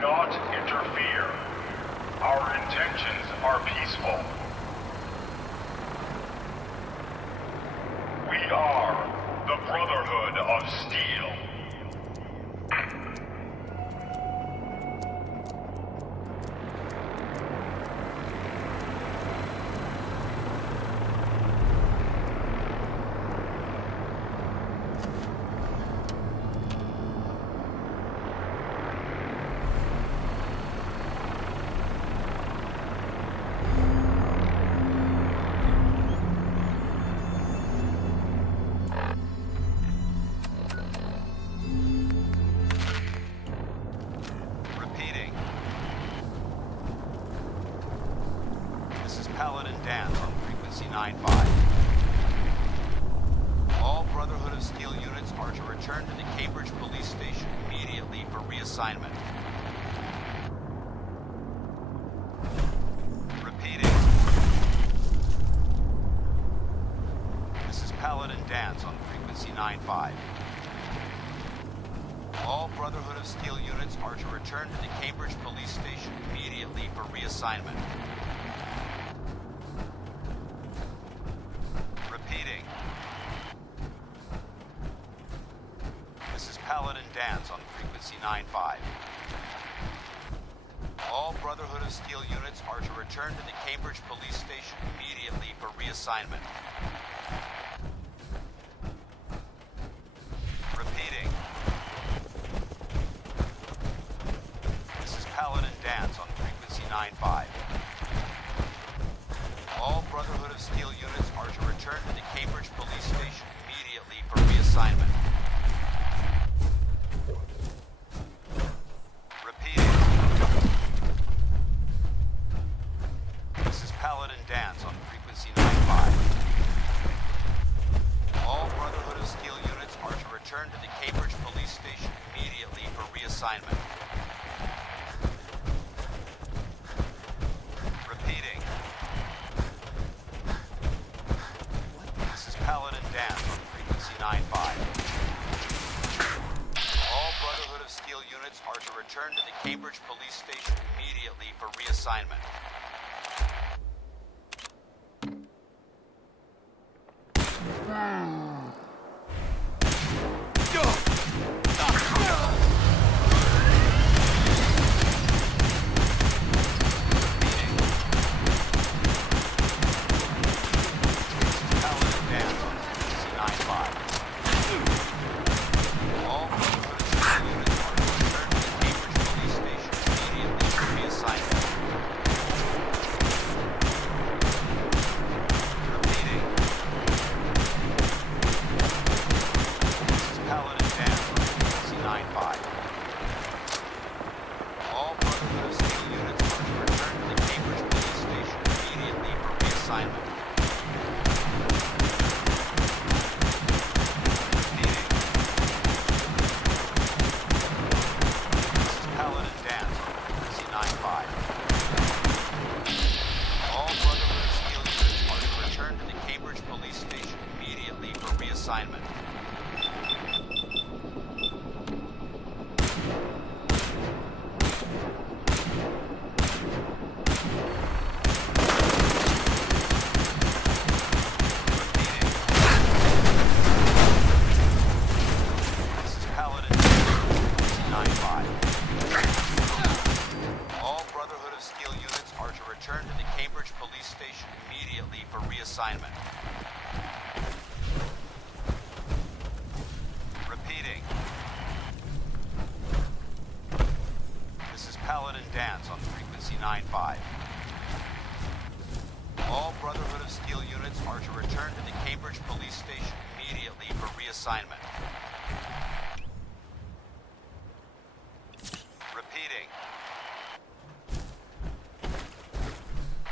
not interfere. Our intentions are peaceful. We are the Brotherhood of Steel. Dance on frequency 95. All Brotherhood of Steel units are to return to the Cambridge Police Station immediately for reassignment. Repeating. This is Paladin Dance on frequency 95. All Brotherhood of Steel units are to return to the Cambridge Police Station immediately for reassignment. Paladin Dance on frequency 95. All Brotherhood of Steel units are to return to the Cambridge Police Station immediately for reassignment. Repeating. This is Paladin Dance on frequency 95. All Brotherhood of Steel units are to return to the Cambridge Police Station immediately for reassignment. Paladin Dance on frequency 95. All Brotherhood of Steel units are to return to the Cambridge Police Station immediately for reassignment. Repeating. This is Paladin Dance on frequency 95. All Brotherhood of Steel units are to return to the Cambridge Police Station immediately for reassignment. Paladin Dance on frequency 95. All Brotherhood of Steel units are to return to the Cambridge Police Station immediately for reassignment. Repeating.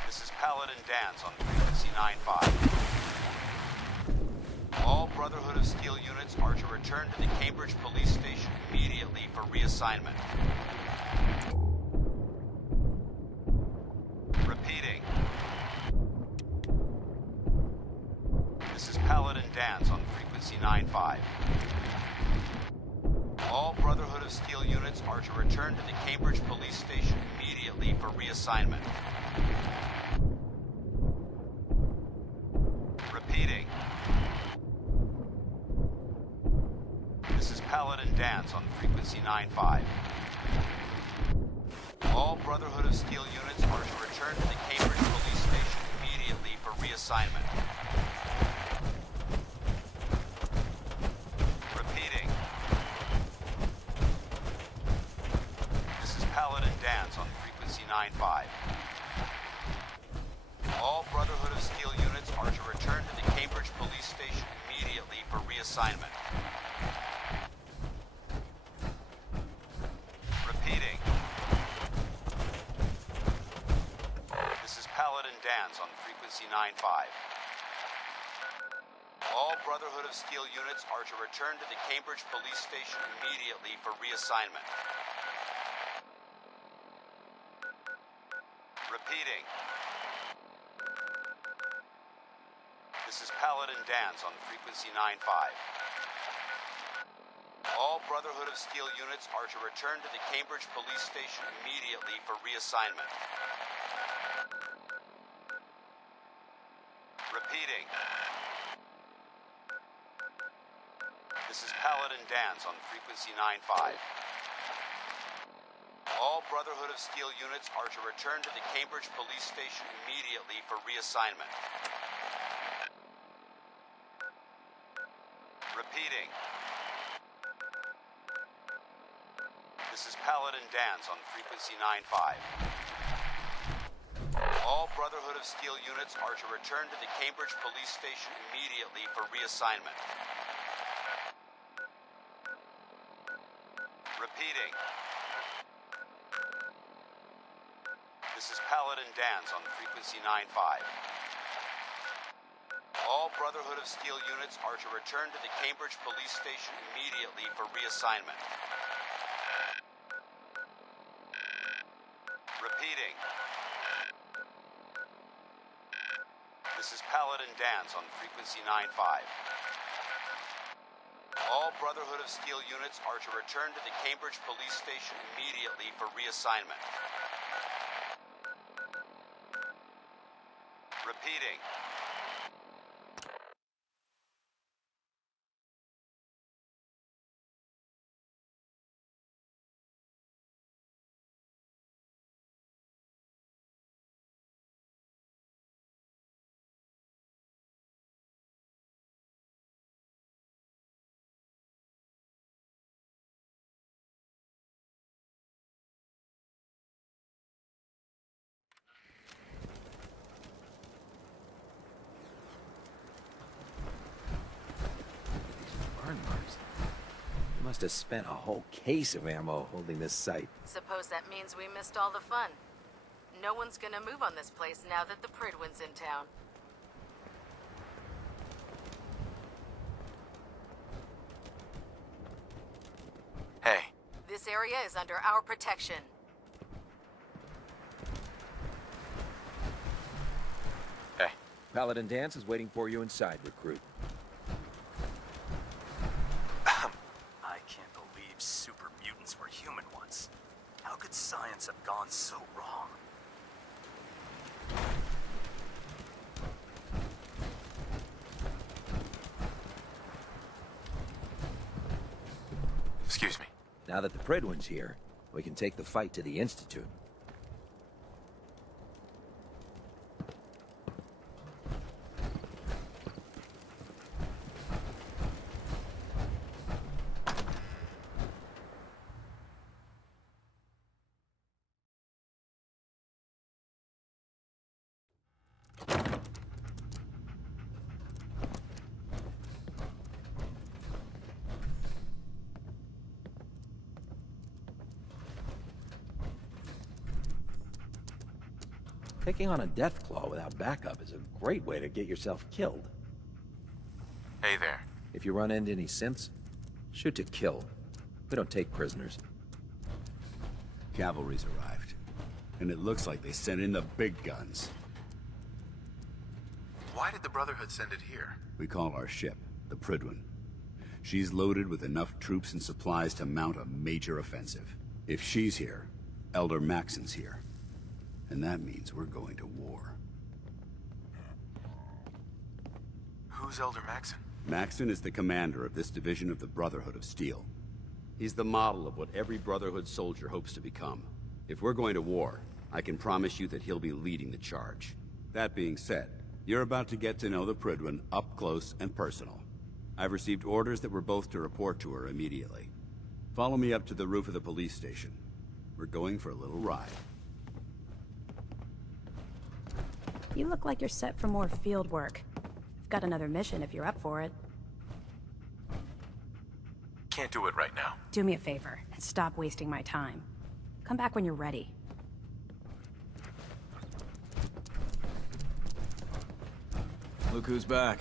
This is Paladin Dance on frequency 95. All Brotherhood of Steel units are to return to the Cambridge Police Station immediately for reassignment. Repeating. This is Paladin Dance on frequency 95. All Brotherhood of of Steel units are to return to the Cambridge Police Station immediately for reassignment. Repeating. This is Paladin Dance on frequency 95. All Brotherhood of Steel units are to return to the Cambridge Police Station immediately for reassignment. Repeating. This is Paladin Dance on frequency 95. All Brotherhood of Steel units are to return to the Cambridge Police Station immediately for reassignment. Repeating. This is Paladin Dance on frequency 95. All Brotherhood of Steel units are to return to the Cambridge Police Station immediately for reassignment. Repeating. This is Paladin Dance on frequency 95. All Brotherhood of Steel units are to return to the Cambridge Police Station immediately for reassignment. Repeating. This is Paladin Dance on frequency 95. All Brotherhood of Steel units are to return to the Cambridge Police Station immediately for reassignment. Repeating. This is Paladin Dance on frequency 95. All Brotherhood of Steel units are to return to the Cambridge Police Station immediately for reassignment. Repeating. This is Paladin Dance on frequency 95. All Brotherhood of Steel units are to return to the Cambridge Police Station immediately for reassignment. Repeating. This is Paladin Dance on frequency 95. All Brotherhood of Steel units are to return to the Cambridge Police Station immediately for reassignment. Repeating. Burn marks. You must have spent a whole case of ammo holding this site. Suppose that means we missed all the fun. No one's gonna move on this place now that the Pridwin's in town. Hey. This area is under our protection. Hey. Paladin Dance is waiting for you inside, recruit. I can't believe super mutants were human once. How could science have gone so wrong? Excuse me. Now that the Pridwin's here, we can take the fight to the Institute. Taking on a death claw without backup is a great way to get yourself killed. Hey there. If you run into any synths, shoot to kill. We don't take prisoners. Cavalry's arrived, and it looks like they sent in the big guns. Why did the Brotherhood send it here? We call our ship the Pridwin. She's loaded with enough troops and supplies to mount a major offensive. If she's here, Elder Maxon's here. And that means we're going to war. Who's Elder Maxon? Maxon is the commander of this division of the Brotherhood of Steel. He's the model of what every Brotherhood soldier hopes to become. If we're going to war, I can promise you that he'll be leading the charge. That being said, you're about to get to know the Prydwen up close and personal. I've received orders that we're both to report to her immediately. Follow me up to the roof of the police station. We're going for a little ride. You look like you're set for more field work. I've got another mission if you're up for it. Can't do it right now. Do me a favor and stop wasting my time. Come back when you're ready. Look who's back.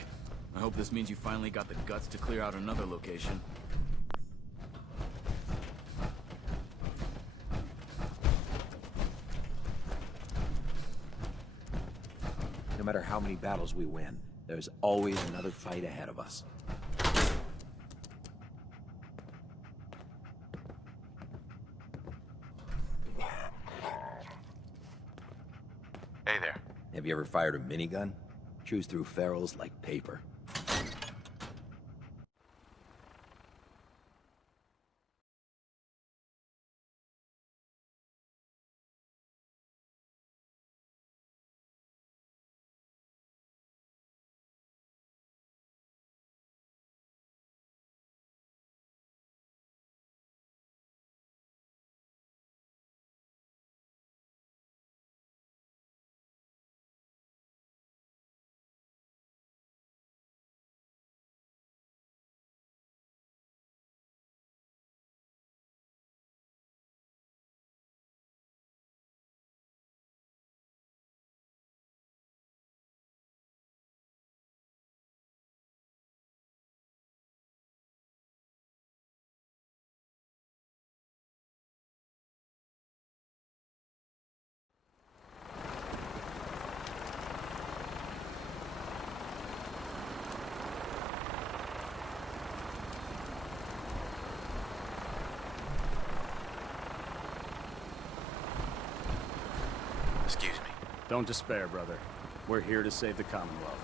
I hope this means you finally got the guts to clear out another location. No matter how many battles we win, there's always another fight ahead of us. Hey there. Have you ever fired a minigun? Chews through ferals like paper. Excuse me. Don't despair, brother. We're here to save the Commonwealth.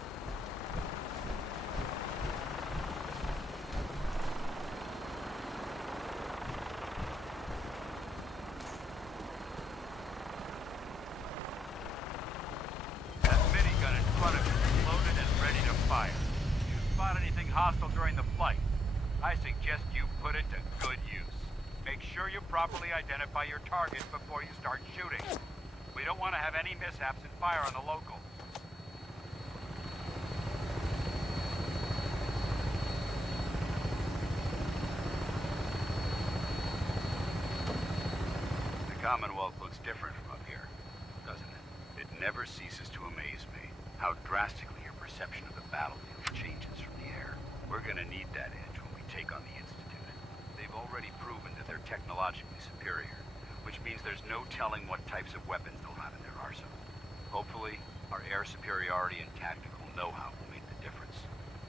That minigun in front of you is loaded and ready to fire. If you spot anything hostile during the flight, I suggest you put it to good use. Make sure you properly identify your target before you start shooting. We don't want to have any mishaps and fire on the locals. The Commonwealth looks different from up here, doesn't it? It never ceases to amaze me how drastically your perception of the battlefield changes from the air. We're gonna need that edge when we take on the Institute. They've already proven that they're technologically superior, which means there's no telling what types of weapons they'll have in their arsenal. Hopefully, our air superiority and tactical know-how will make the difference.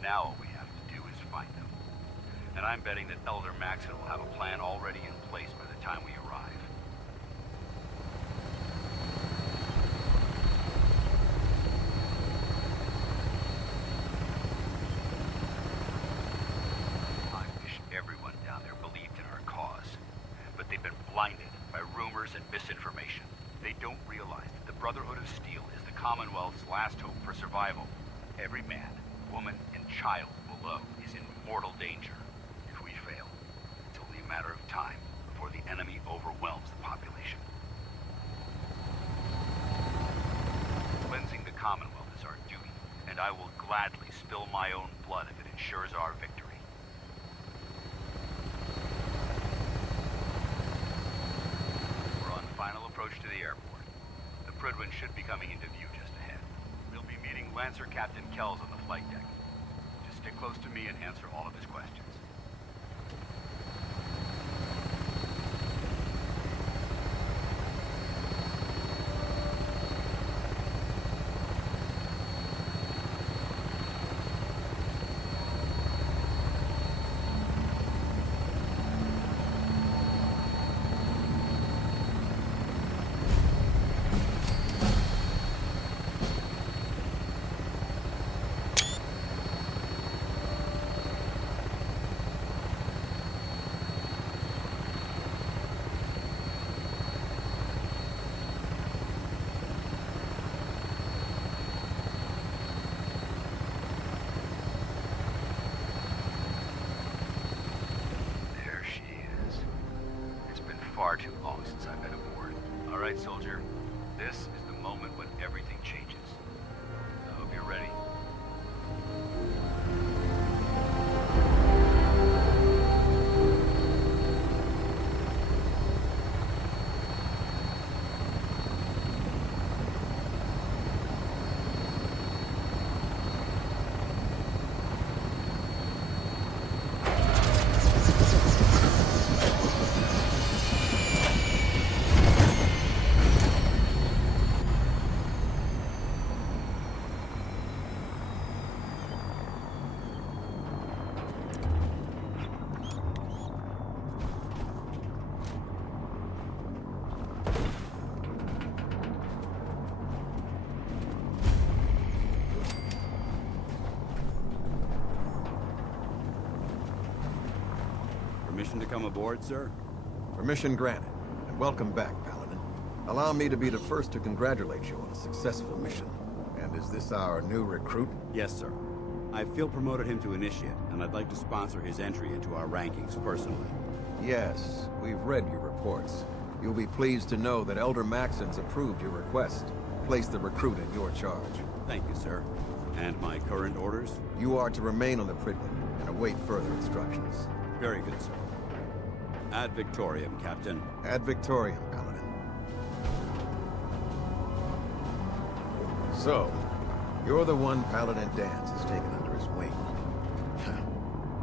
Now all we have to do is find them. And I'm betting that Elder Maxon will have a plan already in place by the time we arrive. I wish everyone down there believed in our cause, but they've been blinded by rumors and misinformation. They don't realize that the Brotherhood of Steel is the Commonwealth's last hope for survival. Every man, woman, and child below is in mortal danger. If we fail, it's only a matter of time before the enemy overwhelms the population. Cleansing the Commonwealth is our duty, and I will gladly spill my own blood if it ensures our victory. Final approach to the airport. The Prydwen should be coming into view just ahead. We'll be meeting Lancer Captain Kells on the flight deck. Just stick close to me and answer all of his questions. far too long since I've been aboard. All right, soldier. This is the moment when everything changes. I hope you're ready. Permission to come aboard, sir? Permission granted, and welcome back, Paladin. Allow me to be the first to congratulate you on a successful mission. And is this our new recruit? Yes, sir. I feel promoted him to initiate, and I'd like to sponsor his entry into our rankings personally. Yes, we've read your reports. You'll be pleased to know that Elder Maxon's approved your request. Place the recruit in your charge. Thank you, sir. And my current orders? You are to remain on the Pridwood and await further instructions. Very good, sir. Ad Victoriam, Captain. Ad Victoriam, Paladin. So, you're the one Paladin Danse has taken under his wing.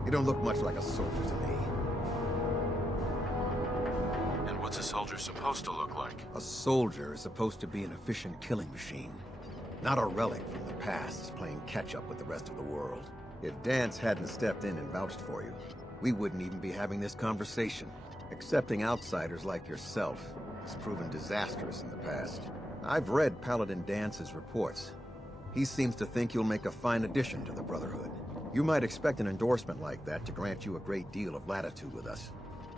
You don't look much like a soldier to me. And what's a soldier supposed to look like? A soldier is supposed to be an efficient killing machine. Not a relic from the past, playing catch-up with the rest of the world. If Danse hadn't stepped in and vouched for you, we wouldn't even be having this conversation. Accepting outsiders like yourself has proven disastrous in the past. I've read Paladin Dance's reports. He seems to think you'll make a fine addition to the Brotherhood. You might expect an endorsement like that to grant you a great deal of latitude with us.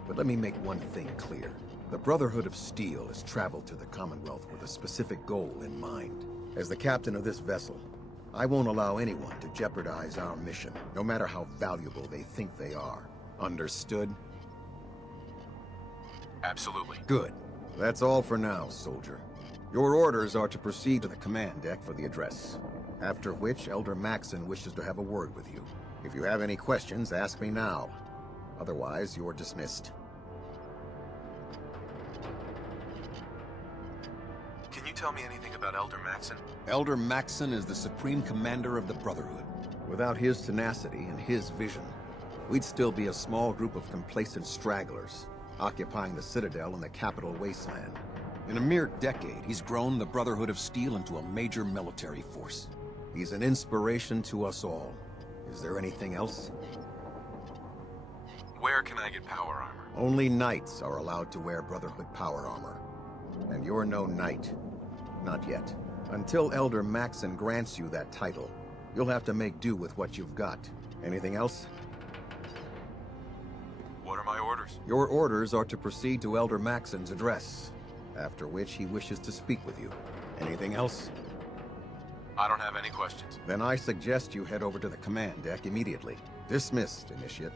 But let me make one thing clear. The Brotherhood of Steel has traveled to the Commonwealth with a specific goal in mind. As the captain of this vessel, I won't allow anyone to jeopardize our mission, no matter how valuable they think they are. Understood? Absolutely. Good. That's all for now, soldier. Your orders are to proceed to the command deck for the address, after which Elder Maxon wishes to have a word with you. If you have any questions, ask me now. Otherwise, you're dismissed. Can you tell me anything about Elder Maxon? Elder Maxon is the supreme commander of the Brotherhood. Without his tenacity and his vision, we'd still be a small group of complacent stragglers, occupying the Citadel in the capital wasteland. In a mere decade, he's grown the Brotherhood of Steel into a major military force. He's an inspiration to us all. Is there anything else? Where can I get power armor? Only knights are allowed to wear Brotherhood power armor. And you're no knight. Not yet. Until Elder Maxon grants you that title, you'll have to make do with what you've got. Anything else? What are my orders? Your orders are to proceed to Elder Maxon's address, after which he wishes to speak with you. Anything else? I don't have any questions. Then I suggest you head over to the command deck immediately. Dismissed, Initiate.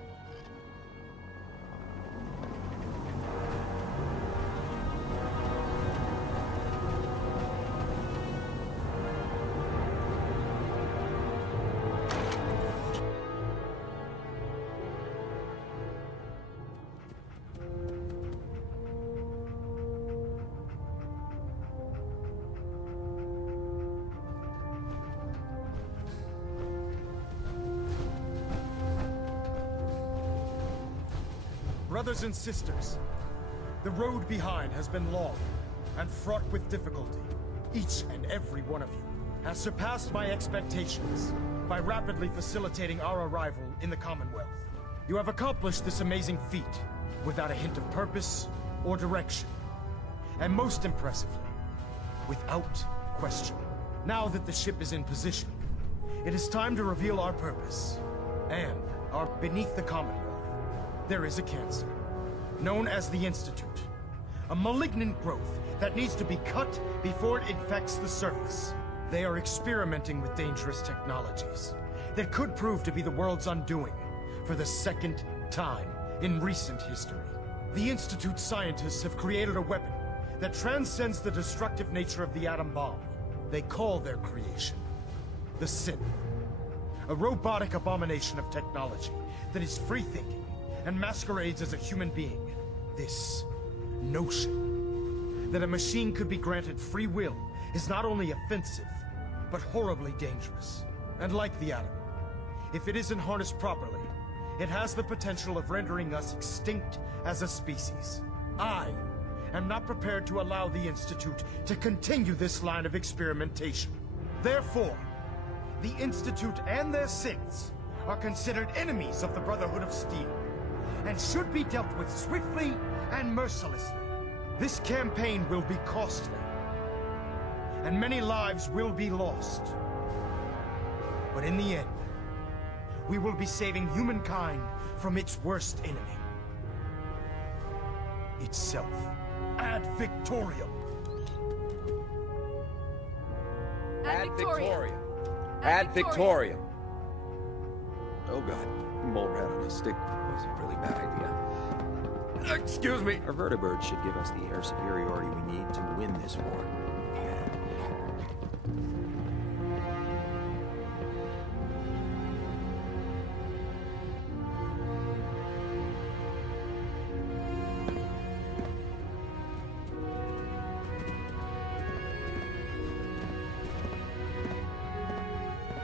Brothers and sisters, the road behind has been long and fraught with difficulty. Each and every one of you has surpassed my expectations by rapidly facilitating our arrival in the Commonwealth. You have accomplished this amazing feat without a hint of purpose or direction. And most impressively, without question. Now that the ship is in position, it is time to reveal our purpose. And our beneath the Commonwealth, there is a cancer, known as the Institute. A malignant growth that needs to be cut before it infects the surface. They are experimenting with dangerous technologies that could prove to be the world's undoing for the second time in recent history. The Institute scientists have created a weapon that transcends the destructive nature of the atom bomb. They call their creation the Synth. A robotic abomination of technology that is free-thinking and masquerades as a human being. This notion that a machine could be granted free will is not only offensive, but horribly dangerous. And like the atom, if it isn't harnessed properly, it has the potential of rendering us extinct as a species. I am not prepared to allow the Institute to continue this line of experimentation. Therefore, the Institute and their synths are considered enemies of the Brotherhood of Steel, and should be dealt with swiftly and mercilessly. This campaign will be costly, and many lives will be lost. But in the end, we will be saving humankind from its worst enemy. Itself. Ad Victoriam! Ad Victoriam! Ad Victoriam! Oh god, mole rat on a stick was a really bad idea. Excuse me! Our vertibird should give us the air superiority we need to win this war.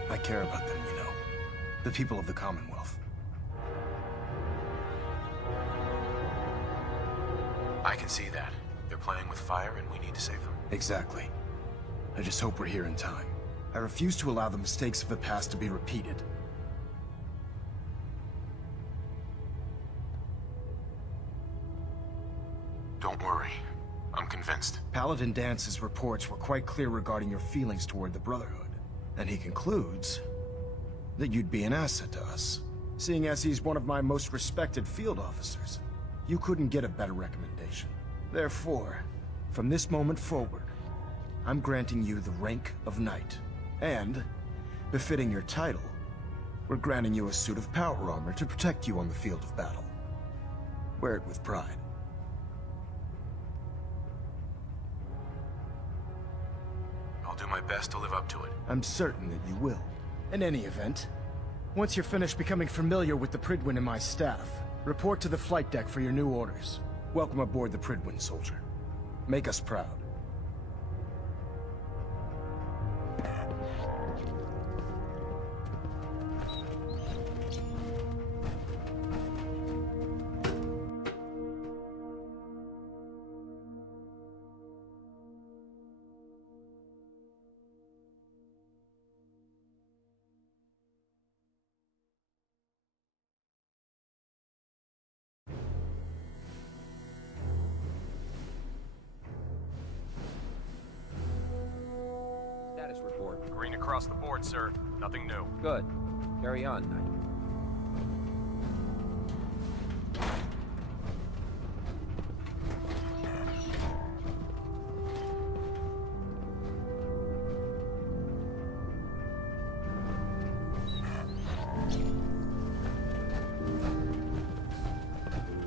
I care about them, you know. The people of the Commonwealth. I can see that. They're playing with fire and we need to save them. Exactly. I just hope we're here in time. I refuse to allow the mistakes of the past to be repeated. Don't worry. I'm convinced. Paladin Dance's reports were quite clear regarding your feelings toward the Brotherhood. And he concludes that you'd be an asset to us. Seeing as he's one of my most respected field officers, you couldn't get a better recommendation. Therefore, from this moment forward, I'm granting you the rank of Knight. And, befitting your title, we're granting you a suit of power armor to protect you on the field of battle. Wear it with pride. I'll do my best to live up to it. I'm certain that you will. In any event, once you're finished becoming familiar with the Pridwin and my staff, report to the flight deck for your new orders. Welcome aboard the Pridwin, soldier. Make us proud. Status report. Green across the board, sir. Nothing new. Good. Carry on, Knight.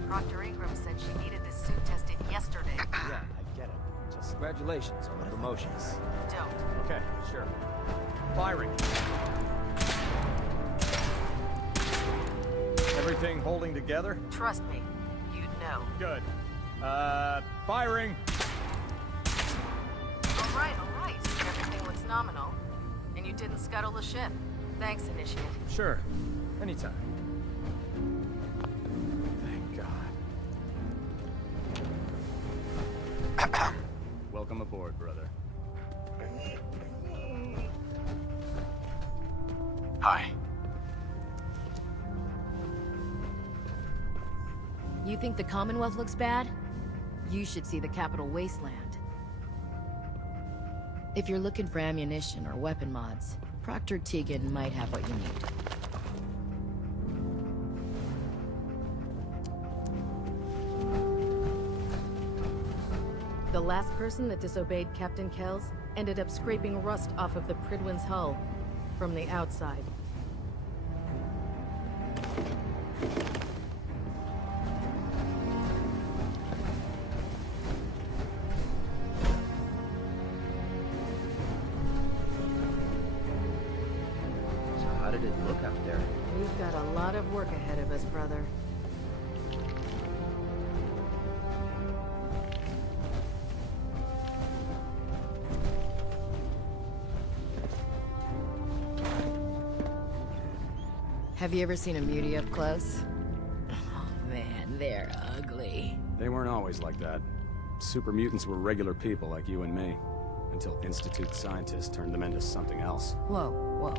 Proctor Ingram said she needed this suit tested yesterday. Yeah, I get it. Just Congratulations on the promotions. Don't. okay, sure. Firing. Everything holding together? Trust me, you'd know. Good. Firing. All right. Everything looks nominal. And you didn't scuttle the ship. Thanks, Initiate. Sure. Anytime. Thank God. Welcome aboard, brother. Hi. You think the Commonwealth looks bad? You should see the Capital Wasteland. If you're looking for ammunition or weapon mods, Proctor Tegan might have what you need. The last person that disobeyed Captain Kells ended up scraping rust off of the Pridwin's hull from the outside. got a lot of work ahead of us, brother. Have you ever seen a mutie up close? Oh man, they're ugly. They weren't always like that. Super mutants were regular people like you and me. Until Institute scientists turned them into something else. Whoa, whoa.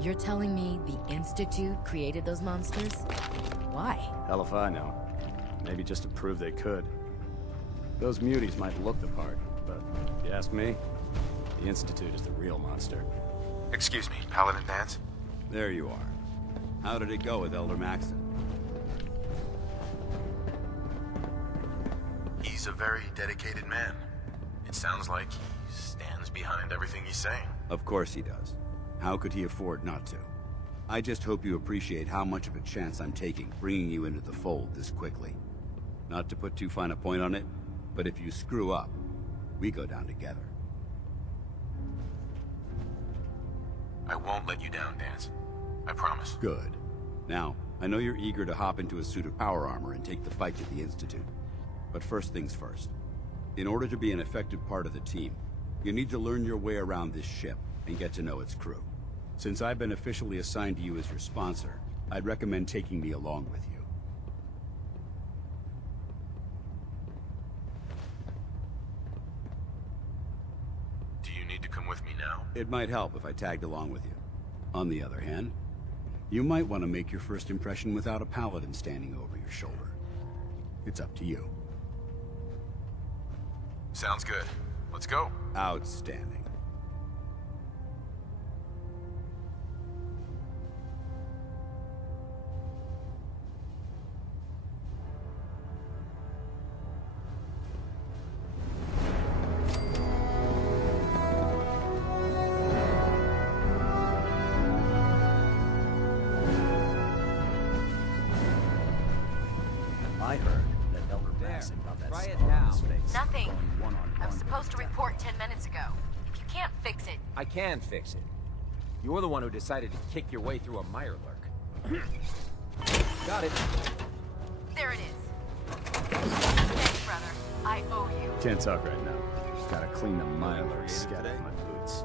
You're telling me the Institute created those monsters? Why? Hell if I know. Maybe just to prove they could. Those muties might look the part, but if you ask me, the Institute is the real monster. Excuse me, Paladin Dance? There you are. How did it go with Elder Maxton? He's a very dedicated man. It sounds like he stands behind everything he's saying. Of course he does. How could he afford not to? I just hope you appreciate how much of a chance I'm taking bringing you into the fold this quickly. Not to put too fine a point on it, but if you screw up, we go down together. I won't let you down, Dance. I promise. Good. Now, I know you're eager to hop into a suit of power armor and take the fight to the Institute. But first things first. In order to be an effective part of the team, you need to learn your way around this ship and get to know its crew. Since I've been officially assigned to you as your sponsor, I'd recommend taking me along with you. Do you need to come with me now? It might help if I tagged along with you. On the other hand, you might want to make your first impression without a paladin standing over your shoulder. It's up to you. Sounds good. Let's go. Outstanding. I heard that Elder Maxson got that try it scar on now. his face. Nothing. Going one-on-one I was with supposed to the report 10 minutes ago. If you can't fix it, I can fix it. You're the one who decided to kick your way through a Mirelurk. Got it. there it is. Thanks, brother. I owe you. Can't talk right now. Gotta clean the Mirelurk scat off my boots.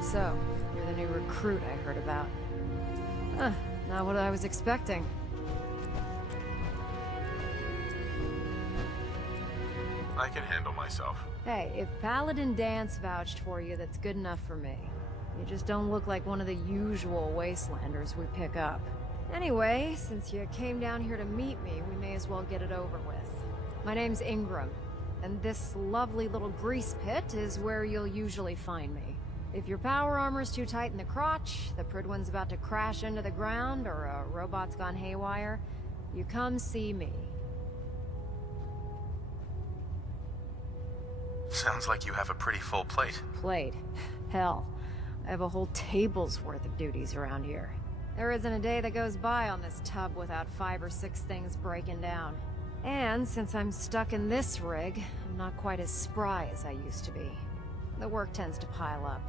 So, you're the new recruit I heard about. Not what I was expecting. I can handle myself. Hey, if Paladin Dance vouched for you, that's good enough for me. You just don't look like one of the usual wastelanders we pick up. Anyway, since you came down here to meet me, we may as well get it over with. My name's Ingram, and this lovely little grease pit is where you'll usually find me. If your power armor's too tight in the crotch, the Pridwin's about to crash into the ground, or a robot's gone haywire, you come see me. Sounds like you have a pretty full plate. Plate. Hell. I have a whole table's worth of duties around here. There isn't a day that goes by on this tub without 5 or 6 things breaking down. And since I'm stuck in this rig, I'm not quite as spry as I used to be. The work tends to pile up.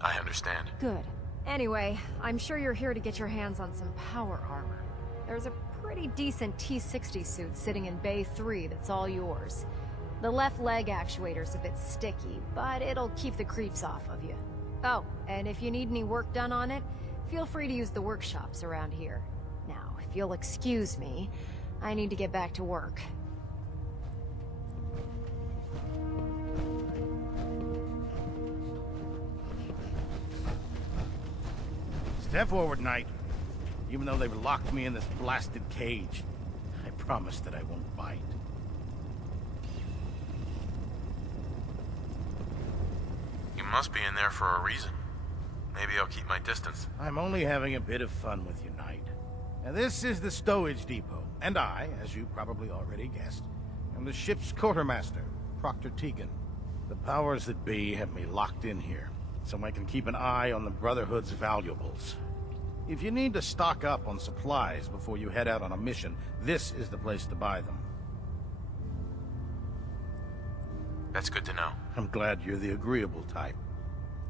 I understand. Good. Anyway, I'm sure you're here to get your hands on some power armor. There's a pretty decent T-60 suit sitting in Bay 3 that's all yours. The left leg actuator's a bit sticky, but it'll keep the creeps off of you. Oh, and if you need any work done on it, feel free to use the workshops around here. Now, if you'll excuse me, I need to get back to work. Step forward, Knight. Even though they've locked me in this blasted cage, I promise that I won't bite. You must be in there for a reason. Maybe I'll keep my distance. I'm only having a bit of fun with you, Knight. Now, this is the stowage depot, and I, as you probably already guessed, am the ship's quartermaster, Proctor Tegan. The powers that be have me locked in here, so I can keep an eye on the Brotherhood's valuables. If you need to stock up on supplies before you head out on a mission, this is the place to buy them. That's good to know. I'm glad you're the agreeable type.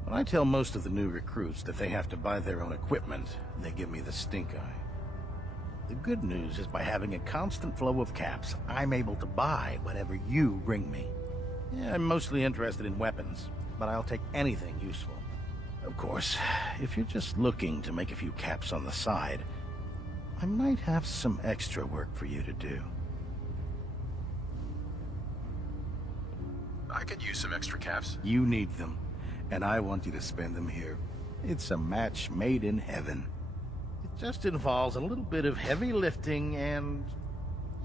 When I tell most of the new recruits that they have to buy their own equipment, they give me the stink eye. The good news is by having a constant flow of caps, I'm able to buy whatever you bring me. Yeah, I'm mostly interested in weapons, but I'll take anything useful. Of course, if you're just looking to make a few caps on the side, I might have some extra work for you to do. I could use some extra caps. You need them, and I want you to spend them here. It's a match made in heaven. It just involves a little bit of heavy lifting and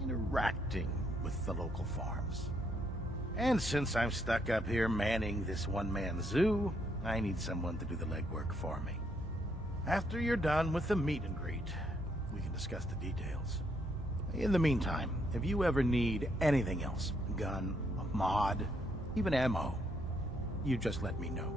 interacting with the local farms. And since I'm stuck up here manning this one-man zoo, I need someone to do the legwork for me. After you're done with the meet and greet, we can discuss the details. In the meantime, if you ever need anything else, gun, a mod, even ammo, you just let me know.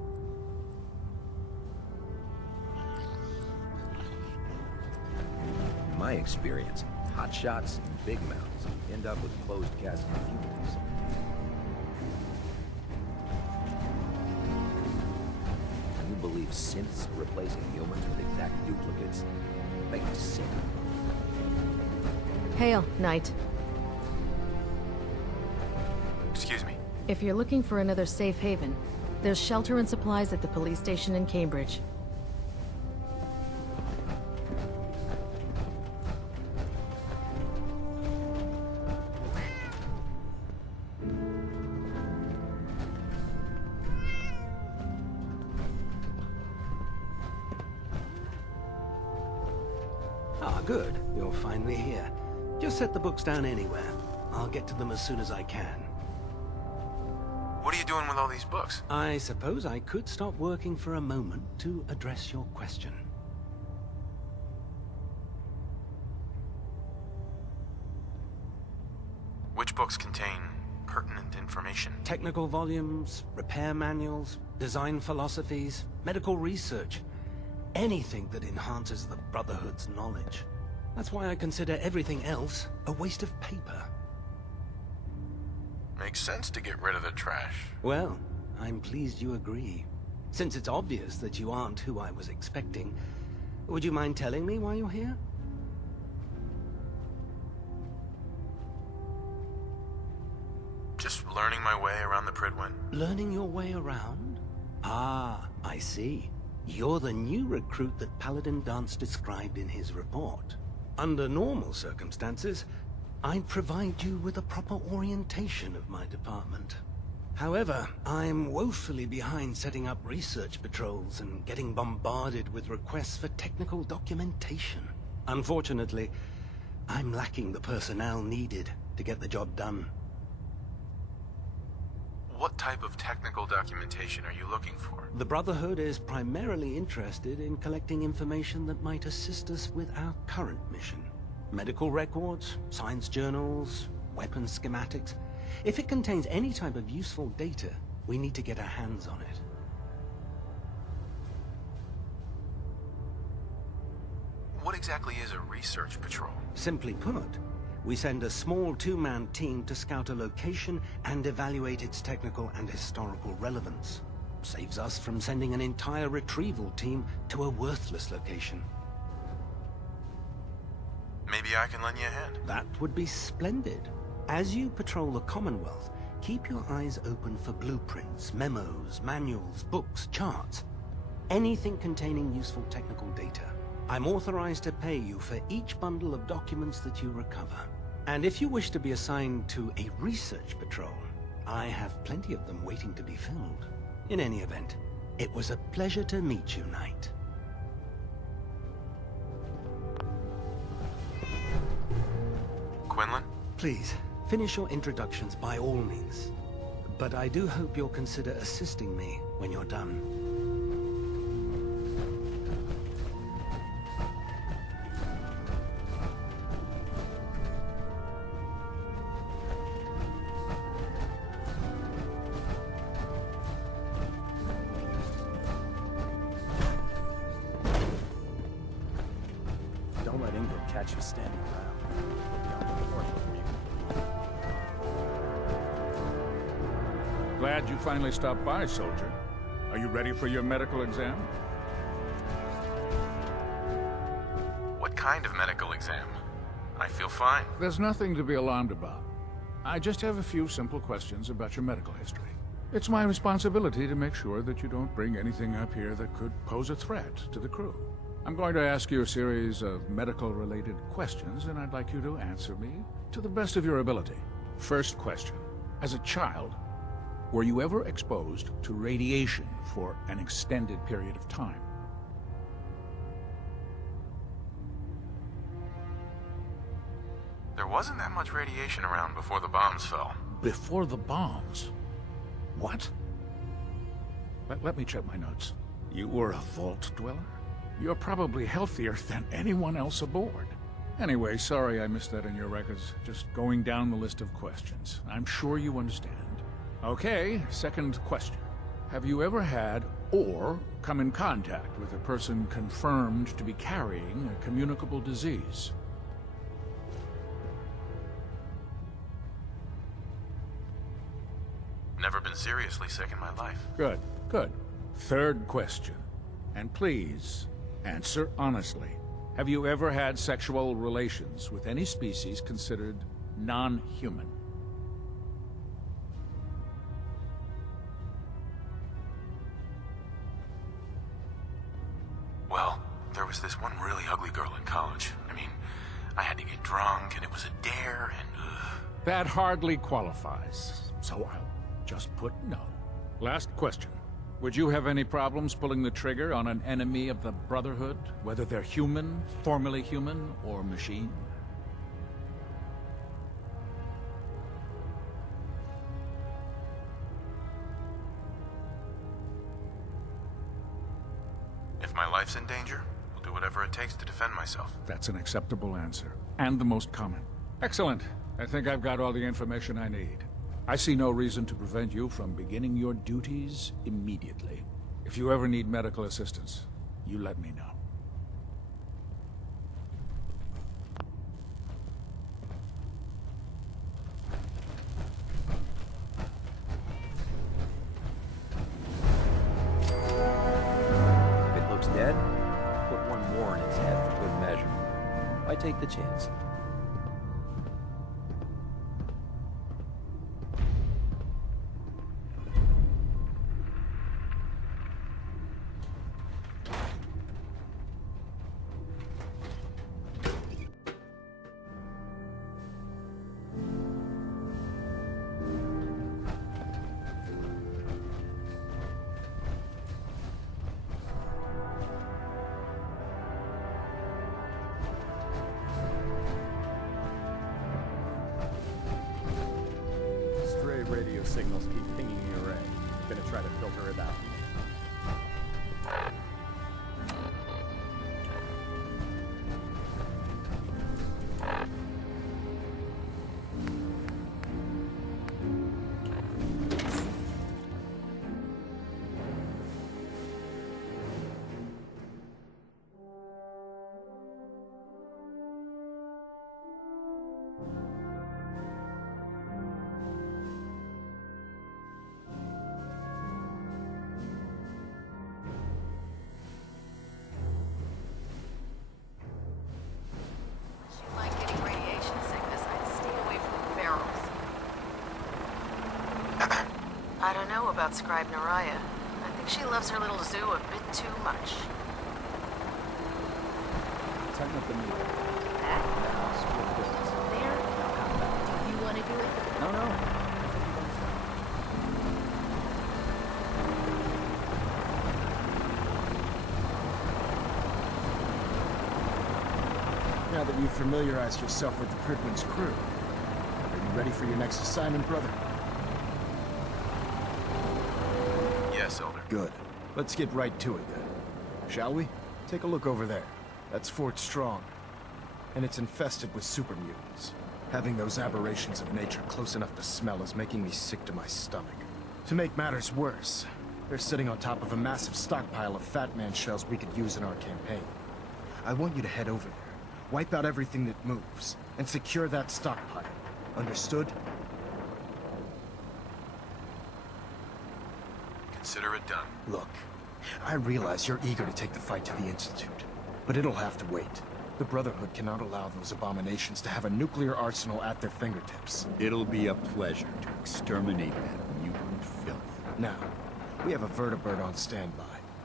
In my experience, hot shots and big mouths end up with closed casket funerals. Can you believe synths are replacing humans with exact duplicates? Make me sick. Hail, Knight. Excuse me. If you're looking for another safe haven, there's shelter and supplies at the police station in Cambridge. Ah, good. You're finally here. Just set the books down anywhere. I'll get to them as soon as I can. What are you doing with all these books? I suppose I could stop working for a moment to address your question. Which books contain pertinent information? Technical volumes, repair manuals, design philosophies, medical research. Anything that enhances the Brotherhood's knowledge. That's why I consider everything else a waste of paper. Makes sense to get rid of the trash. Well, I'm pleased you agree. Since it's obvious that you aren't who I was expecting, would you mind telling me why you're here? Just learning my way around the Prydwen. Learning your way around? Ah, I see. You're the new recruit that Paladin Dance described in his report. Under normal circumstances, I'd provide you with a proper orientation of my department. However, I'm woefully behind setting up research patrols and getting bombarded with requests for technical documentation. Unfortunately, I'm lacking the personnel needed to get the job done. What type of technical documentation are you looking for? The Brotherhood is primarily interested in collecting information that might assist us with our current mission. Medical records, science journals, weapons schematics, If it contains any type of useful data, we need to get our hands on it. What exactly is a research patrol? Simply put, we send a small two-man team to scout a location and evaluate its technical and historical relevance. Saves us from sending an entire retrieval team to a worthless location. Maybe I can lend you a hand. That would be splendid. As you patrol the Commonwealth, keep your eyes open for blueprints, memos, manuals, books, charts. Anything containing useful technical data. I'm authorized to pay you for each bundle of documents that you recover. And if you wish to be assigned to a research patrol, I have plenty of them waiting to be filled. In any event, it was a pleasure to meet you, Knight. Quinlan? Please, finish your introductions by all means. But I do hope you'll consider assisting me when you're done. Don't let Ingrid catch you standing around. We'll be on the porch when we... Glad you finally stopped by, soldier. Are you ready for your medical exam? What kind of medical exam? I feel fine. There's nothing to be alarmed about. I just have a few simple questions about your medical history. It's my responsibility to make sure that you don't bring anything up here that could pose a threat to the crew. I'm going to ask you a series of medical-related questions, and I'd like you to answer me to the best of your ability. First question. As a child, were you ever exposed to radiation for an extended period of time? There wasn't that much radiation around before the bombs fell. Before the bombs? What? Let me check my notes. You were a vault dweller? You're probably healthier than anyone else aboard. Anyway, sorry I missed that in your records. Just going down the list of questions. I'm sure you understand. Okay, second question. Have you ever had or come in contact with a person confirmed to be carrying a communicable disease? Never been seriously sick in my life. Good, good. Third question. And please, answer honestly. Have you ever had sexual relations with any species considered non-human? Well, there was this one really ugly girl in college. I mean, I had to get drunk, and it was a dare, and That hardly qualifies, so I'll just put no. Last question. Would you have any problems pulling the trigger on an enemy of the Brotherhood, whether they're human, formerly human, or machine? if my life's in danger, I'll do whatever it takes to defend myself. That's an acceptable answer, and the most common. Excellent. I think I've got all the information I need. I see no reason to prevent you from beginning your duties immediately. If you ever need medical assistance, you let me know. If it looks dead, put one more in its head for good measure. Why take the chance? Radio signals keep pinging the array. Gonna try to filter it out. about Scribe Naraya. I think she loves her little zoo a bit too much. Tighten up the meter. That? There? Do you want to do it? No. Now that you've familiarized yourself with the Pridwin's crew, are you ready for your next assignment, brother? Yes, Elder. Good. Let's get right to it then. Shall we? Take a look over there. That's Fort Strong. And it's infested with super mutants. Having those aberrations of nature close enough to smell is making me sick to my stomach. To make matters worse, they're sitting on top of a massive stockpile of Fat Man shells we could use in our campaign. I want you to head over there, wipe out everything that moves, and secure that stockpile. Understood? Consider it done. Look, I realize you're eager to take the fight to the Institute, but it'll have to wait. The Brotherhood cannot allow those abominations to have a nuclear arsenal at their fingertips. It'll be a pleasure to exterminate that mutant filth. Now, we have a vertibird on standby,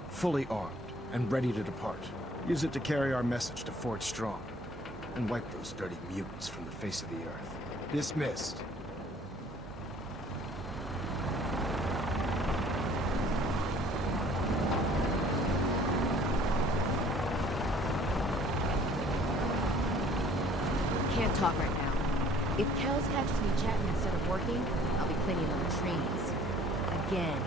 fully armed, and ready to depart. Use it to carry our message to Fort Strong, and wipe those dirty mutants from the face of the earth. Dismissed. Can't talk right now. If Kells catches me chatting instead of working, I'll be cleaning on the trees. Again.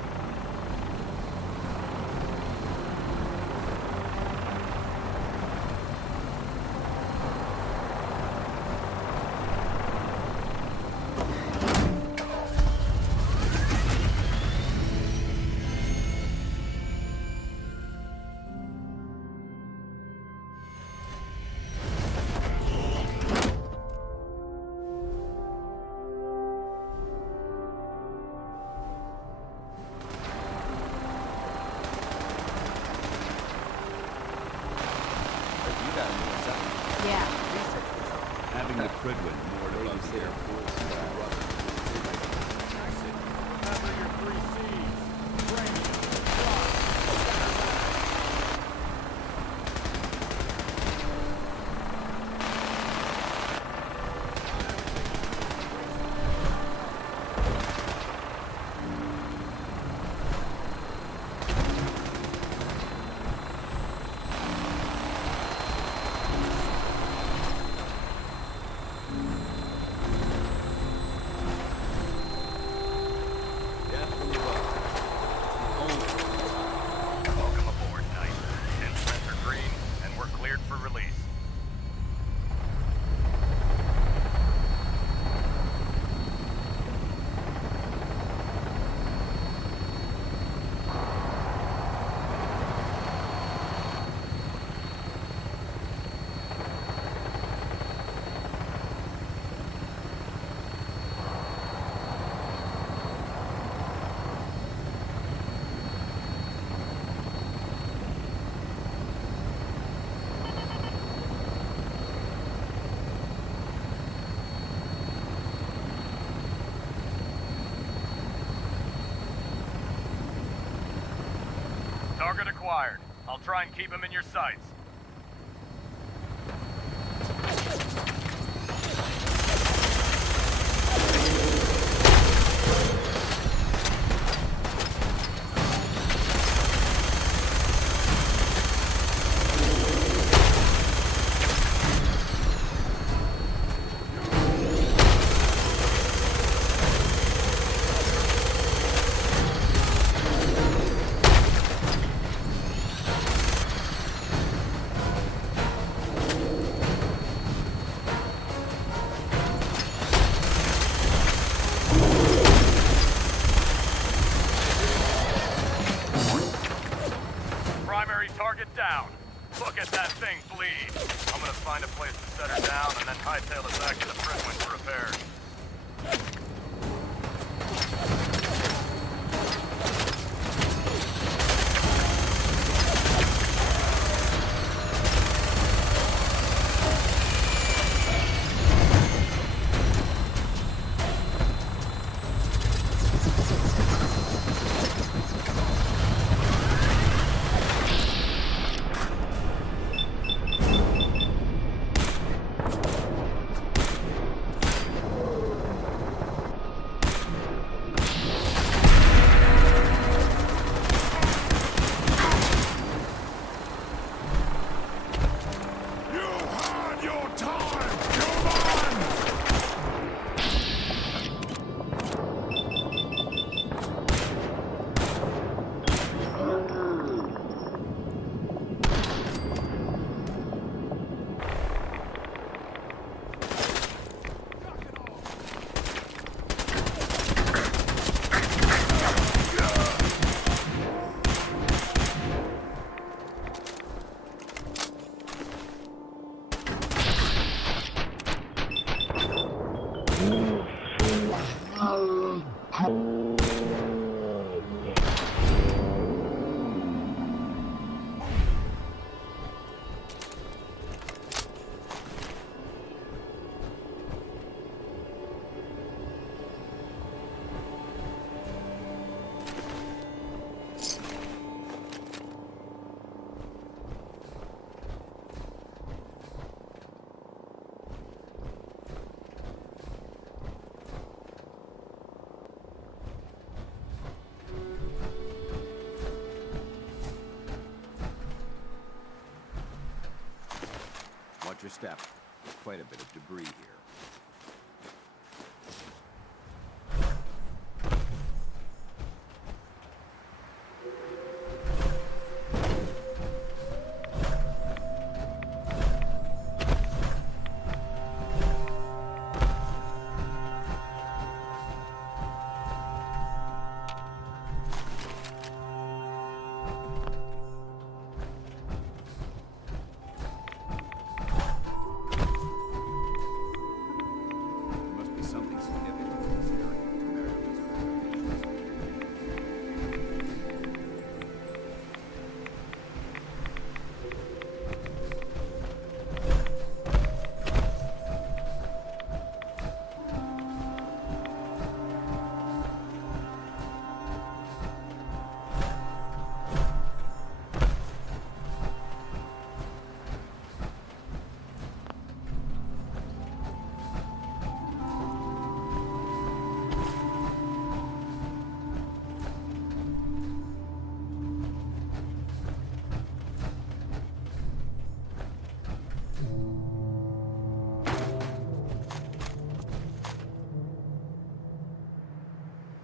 Having the Pridwin moored above the airport. Remember your 3 C's. Training, Target acquired. I'll try and keep him in your sights. Target down. Look at that thing bleed. I'm gonna find a place to set her down and then hightail it back to the Pridwin for repairs. your step. Quite a bit of debris here.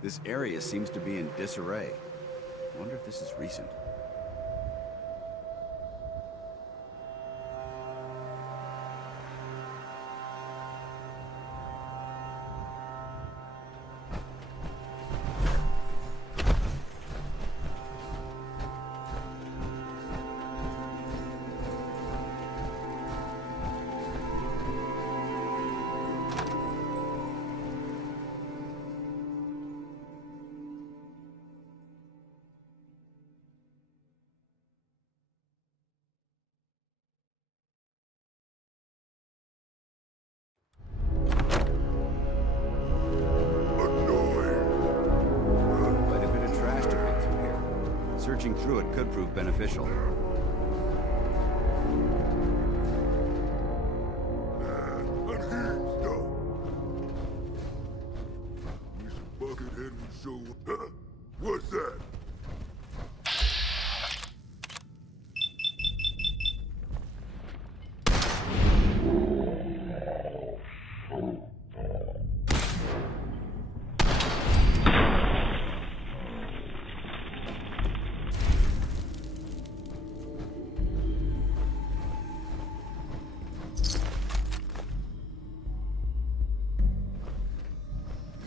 This area seems to be in disarray. I wonder if this is recent. Quite a bit of trash to pick through here. Searching through it could prove beneficial. What's that?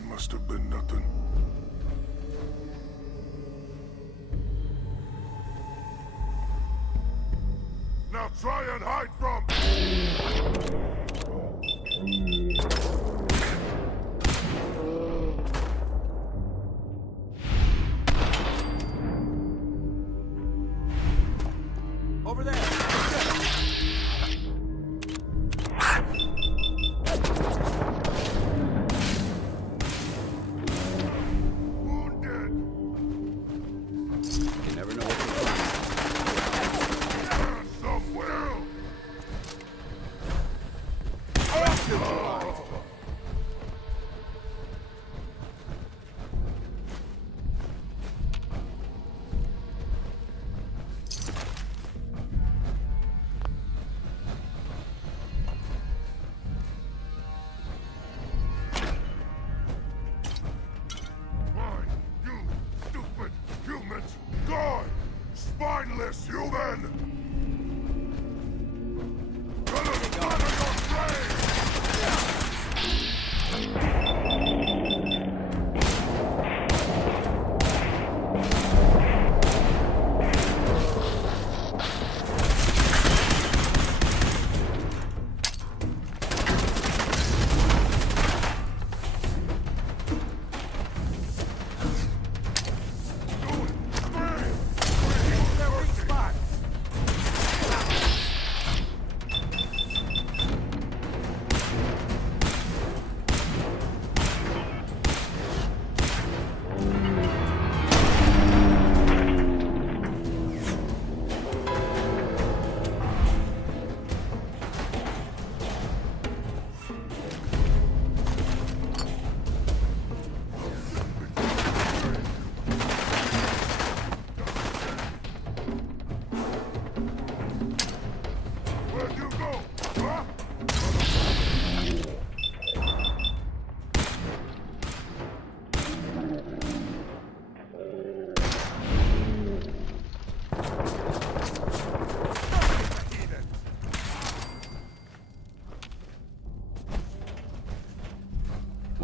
Must have been nothing. Now try and hide from... Over there! You never know what you'll find. Somewhere!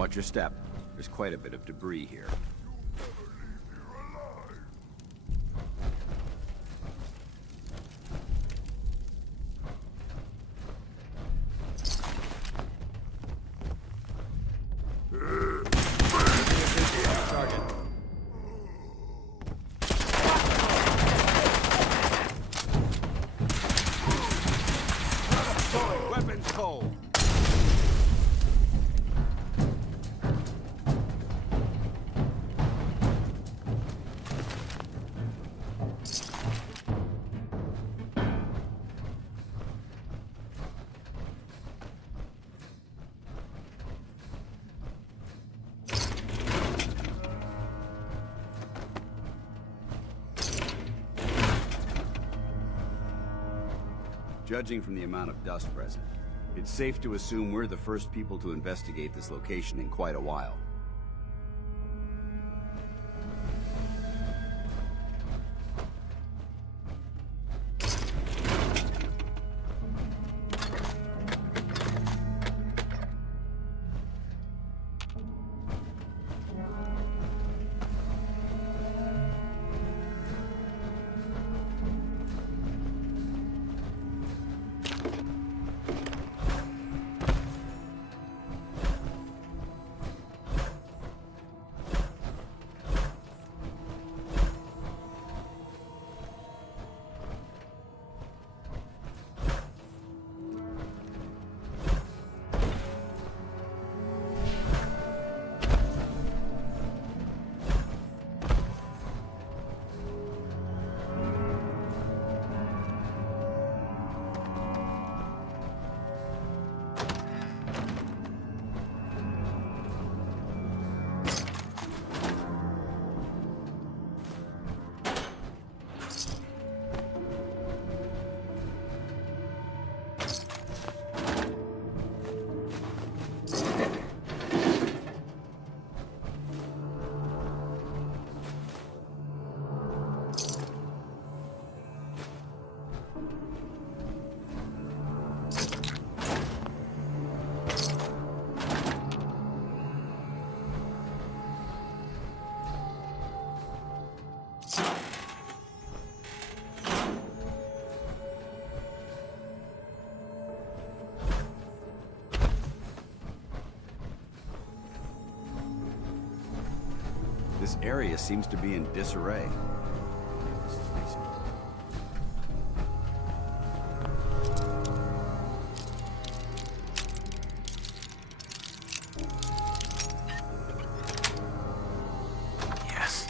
Watch your step. There's quite a bit of debris here. Sergeant. Weapons cold. Judging from the amount of dust present, it's safe to assume we're the first people to investigate this location in quite a while. This area seems to be in disarray. Yes.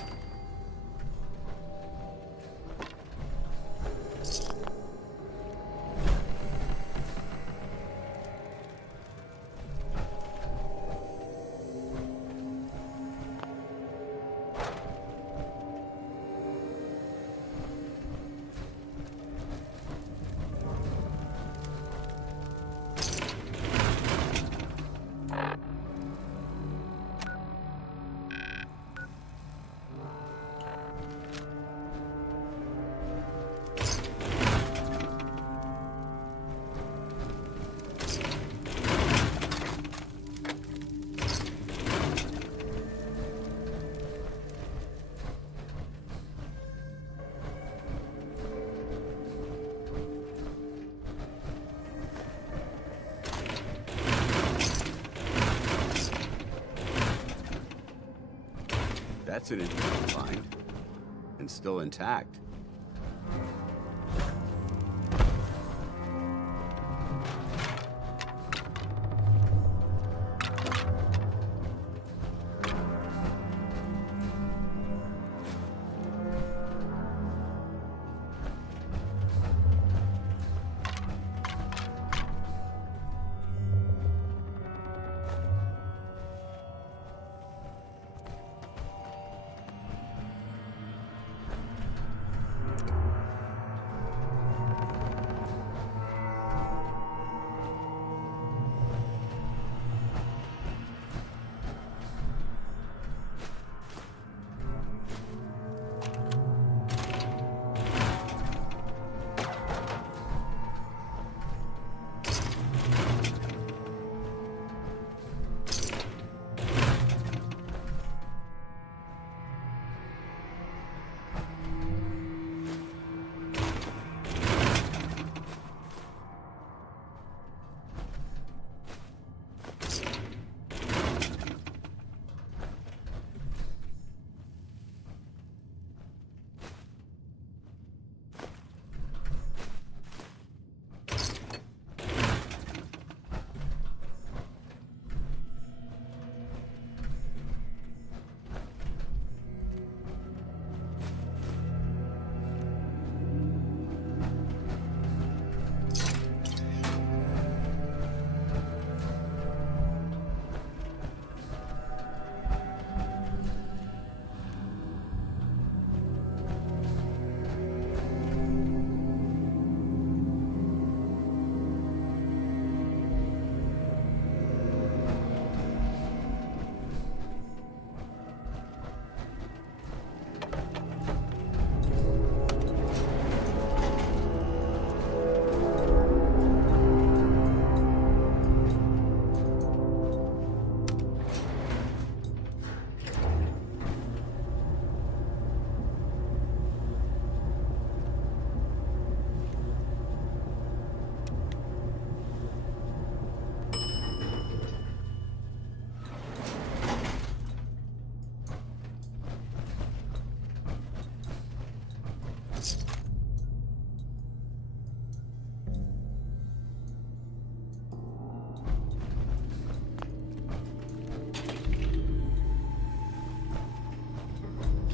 That's an interesting find. And still intact.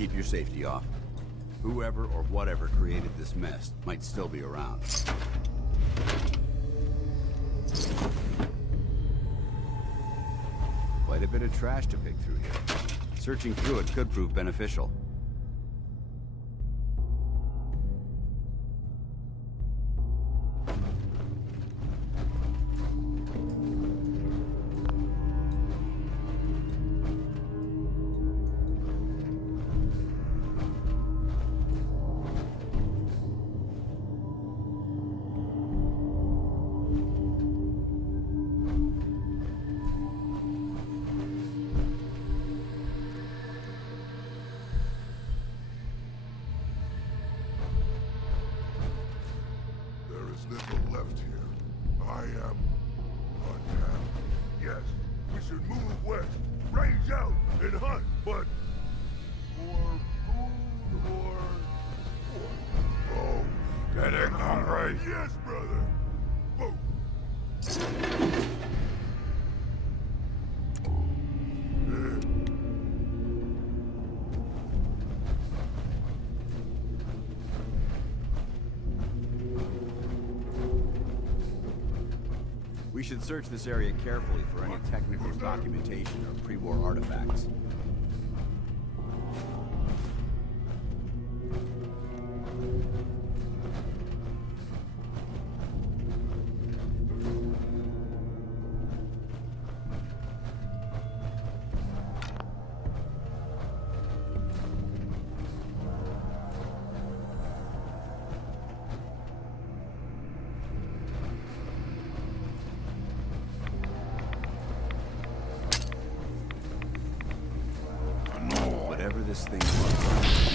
keep your safety off. Whoever or whatever created this mess might still be around. Quite a bit of trash to pick through here. Searching through it could prove beneficial. There is little left here. I am unhappy. Yes, we should move west, range out, and hunt, but for food or oh, getting hungry. Yes, brother. We should search this area carefully for any technical documentation or pre-war artifacts. Whatever this thing was.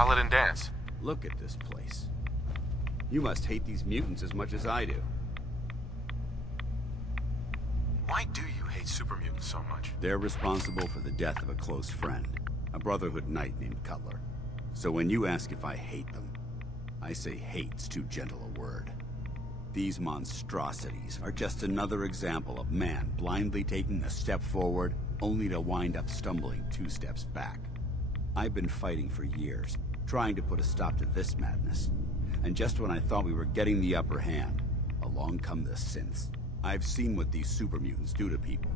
Paladin Dance. Look at this place. You must hate these mutants as much as I do. Why do you hate super mutants so much? They're responsible for the death of a close friend, a Brotherhood knight named Cutler. So when you ask if I hate them, I say hate's too gentle a word. These monstrosities are just another example of man blindly taking a step forward, only to wind up stumbling 2 steps back. I've been fighting for years, trying to put a stop to this madness. And just when I thought we were getting the upper hand, along come the synths. I've seen what these super mutants do to people.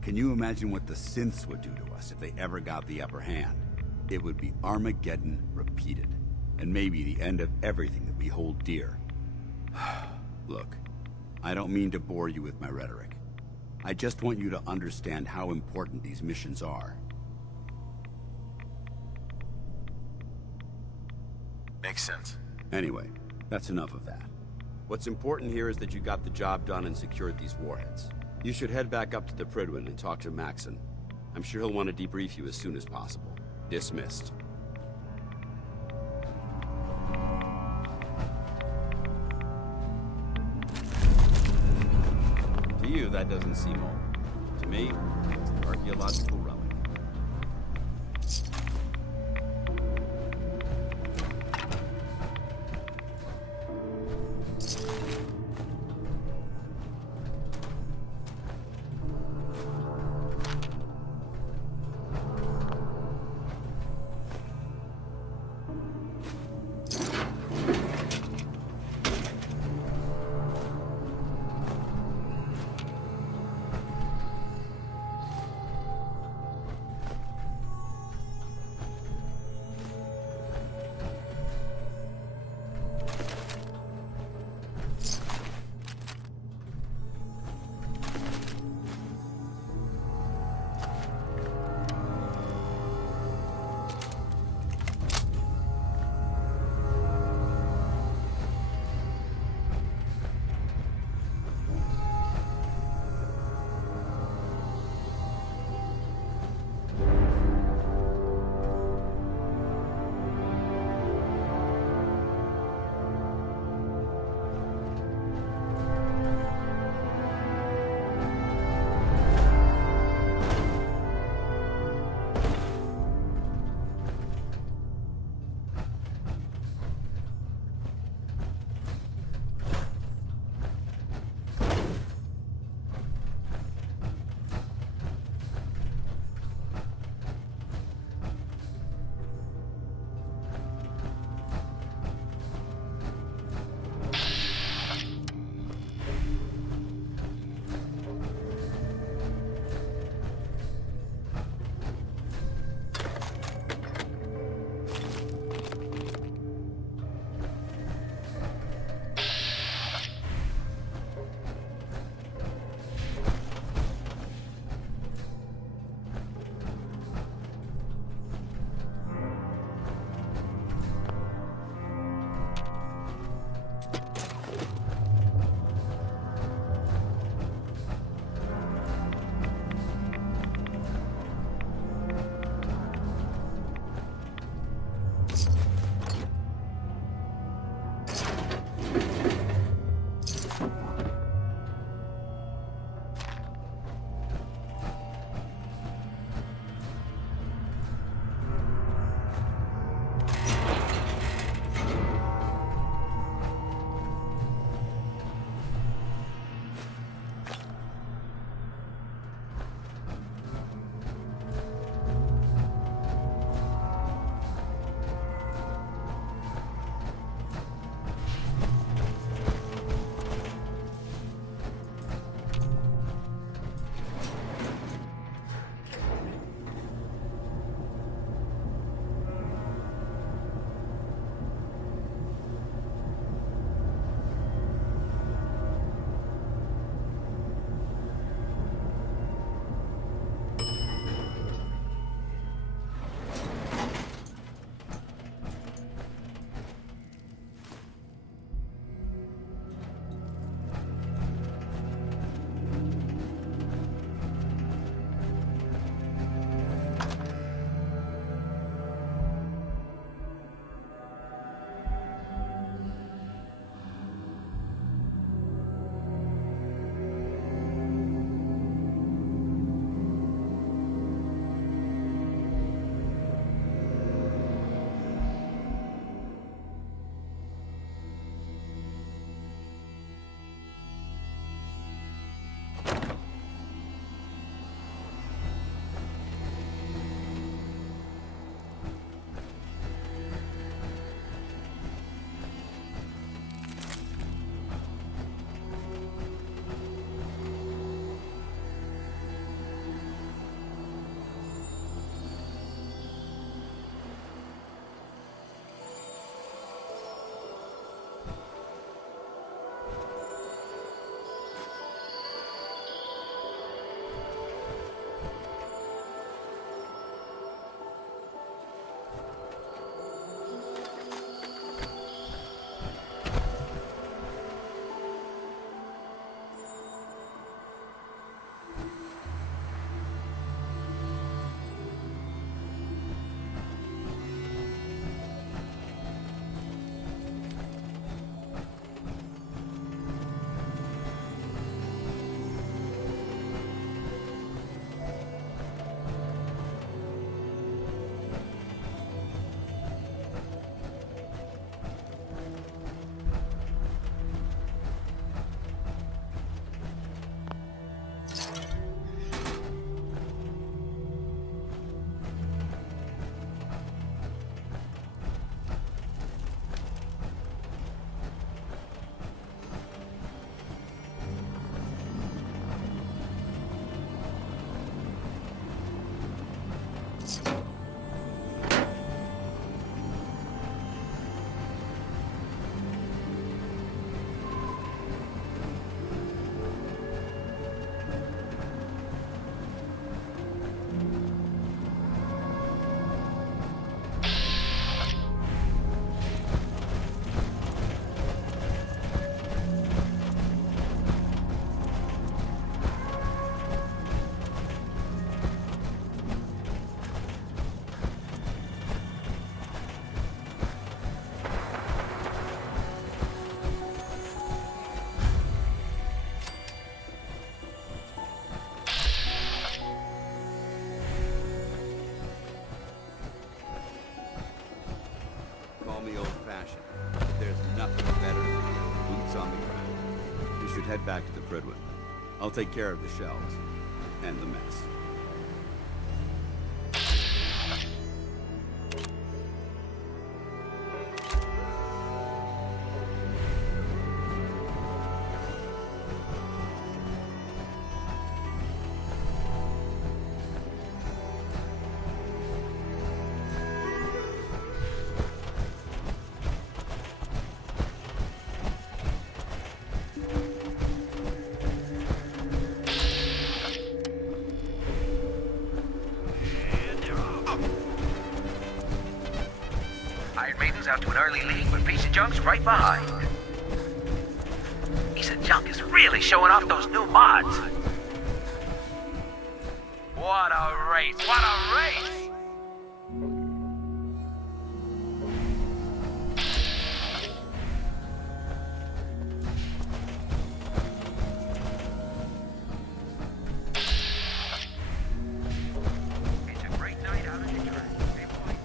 Can you imagine what the synths would do to us if they ever got the upper hand? It would be Armageddon repeated, and maybe the end of everything that we hold dear. Look, I don't mean to bore you with my rhetoric. I just want you to understand how important these missions are. Makes sense. Anyway, that's enough of that. What's important here is that you got the job done and secured these warheads. You should head back up to the Prydwen and talk to Maxon. I'm sure he'll want to debrief you as soon as possible. Dismissed. To you, that doesn't seem old. To me, it's an archaeological relic. me old-fashioned, but there's nothing better than boots on the ground. We should head back to the Prydwen. I'll take care of the shells and the mess. Iron Maiden's out to an early lead, but Piece of Junk's right behind. Piece of Junk is really showing off those new mods. What a race! What a race! It's a great night out in the track. Hey, boys.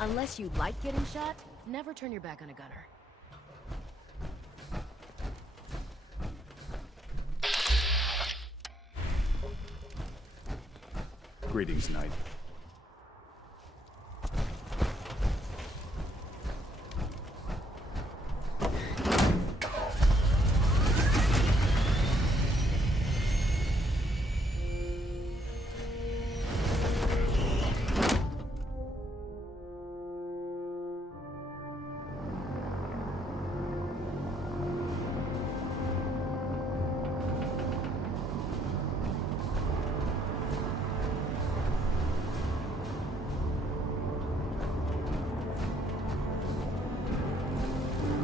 Unless you like getting shot, never turn your back on a gunner. Greetings, Knight.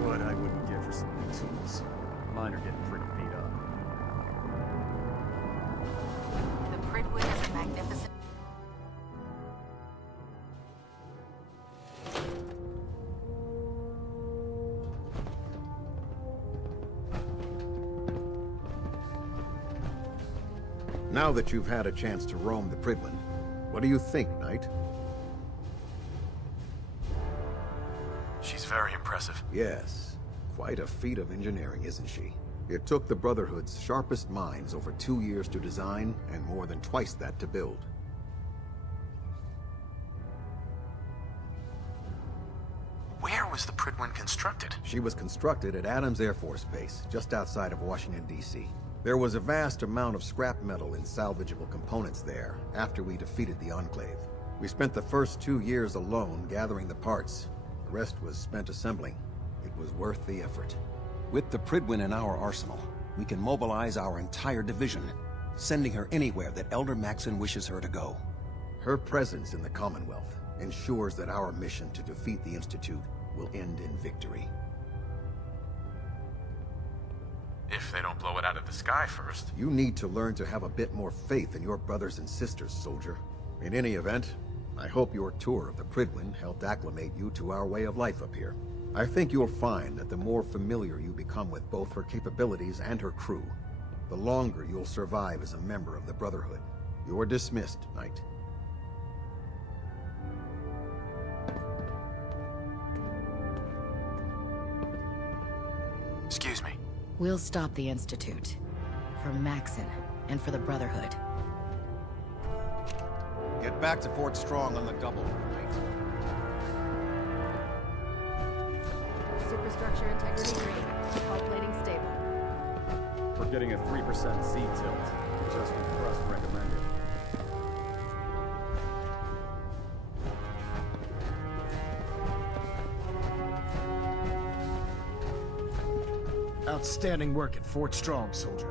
What I wouldn't give for some new tools. Mine are getting pretty beat up. The Prydwen is a magnificent... Now that you've had a chance to roam the Prydwen, what do you think, Knight? She's very impressive. Yes. Quite a feat of engineering, isn't she? It took the Brotherhood's sharpest minds over 2 years to design, and more than twice that to build. Where was the Prydwen constructed? She was constructed at Adams Air Force Base, just outside of Washington, D.C. There was a vast amount of scrap metal and salvageable components there after we defeated the Enclave. We spent the first 2 years alone gathering the parts. The rest was spent assembling. It was worth the effort. With the Prydwen in our arsenal, we can mobilize our entire division, sending her anywhere that Elder Maxon wishes her to go. Her presence in the Commonwealth ensures that our mission to defeat the Institute will end in victory. If they don't blow it out of the sky first. You need to learn to have a bit more faith in your brothers and sisters, soldier. In any event, I hope your tour of the Prydwen helped acclimate you to our way of life up here. I think you'll find that the more familiar you become with both her capabilities and her crew, the longer you'll survive as a member of the Brotherhood. You're dismissed, Knight. Excuse me. We'll stop the Institute. For Maxon, and for the Brotherhood. Get back to Fort Strong on the double, Knight. Superstructure integrity green. Hull plating stable. We're getting a 3% seat tilt. Just with thrust recommended. Outstanding work at Fort Strong, soldier.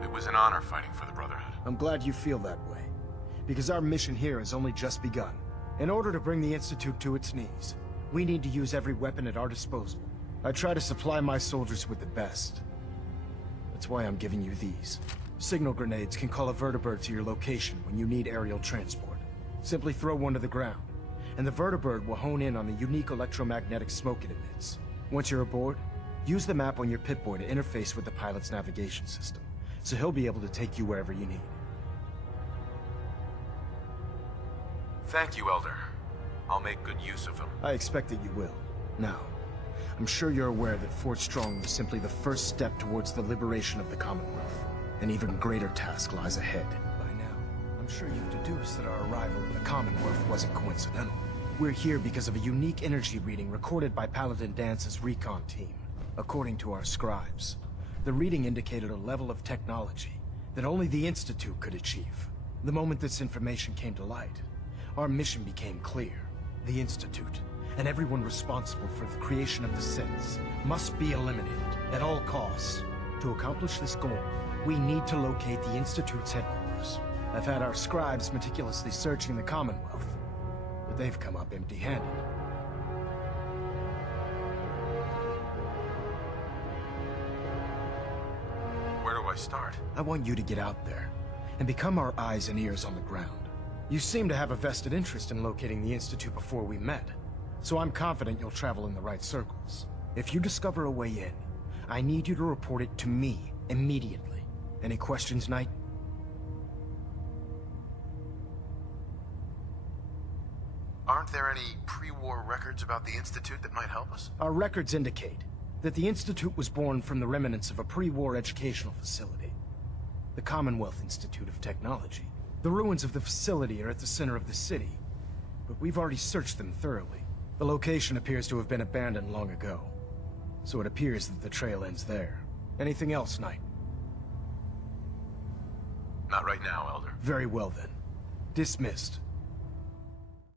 It was an honor fighting for the Brotherhood. I'm glad you feel that way, because our mission here has only just begun. In order to bring the Institute to its knees, we need to use every weapon at our disposal. I try to supply my soldiers with the best. That's why I'm giving you these. Signal grenades can call a vertibird to your location when you need aerial transport. Simply throw one to the ground, and the vertibird will hone in on the unique electromagnetic smoke it emits. Once you're aboard, use the map on your Pip-Boy to interface with the pilot's navigation system, so he'll be able to take you wherever you need. Thank you, Elder. I'll make good use of them. I expect that you will. Now, I'm sure you're aware that Fort Strong was simply the first step towards the liberation of the Commonwealth. An even greater task lies ahead. By now, I'm sure you've deduced that our arrival in the Commonwealth wasn't coincidental. We're here because of a unique energy reading recorded by Paladin Dance's recon team. According to our scribes, the reading indicated a level of technology that only the Institute could achieve. The moment this information came to light, our mission became clear. The Institute, and everyone responsible for the creation of the synths, must be eliminated at all costs. To accomplish this goal, we need to locate the Institute's headquarters. I've had our scribes meticulously searching the Commonwealth, but they've come up empty-handed. Where do I start? I want you to get out there and become our eyes and ears on the ground. You seem to have a vested interest in locating the Institute before we met, so I'm confident you'll travel in the right circles. If you discover a way in, I need you to report it to me immediately. Any questions, Knight? Aren't there any pre-war records about the Institute that might help us? Our records indicate that the Institute was born from the remnants of a pre-war educational facility, the Commonwealth Institute of Technology. The ruins of the facility are at the center of the city, but we've already searched them thoroughly. The location appears to have been abandoned long ago, so it appears that the trail ends there. Anything else, Knight? Not right now, Elder. Very well then. Dismissed.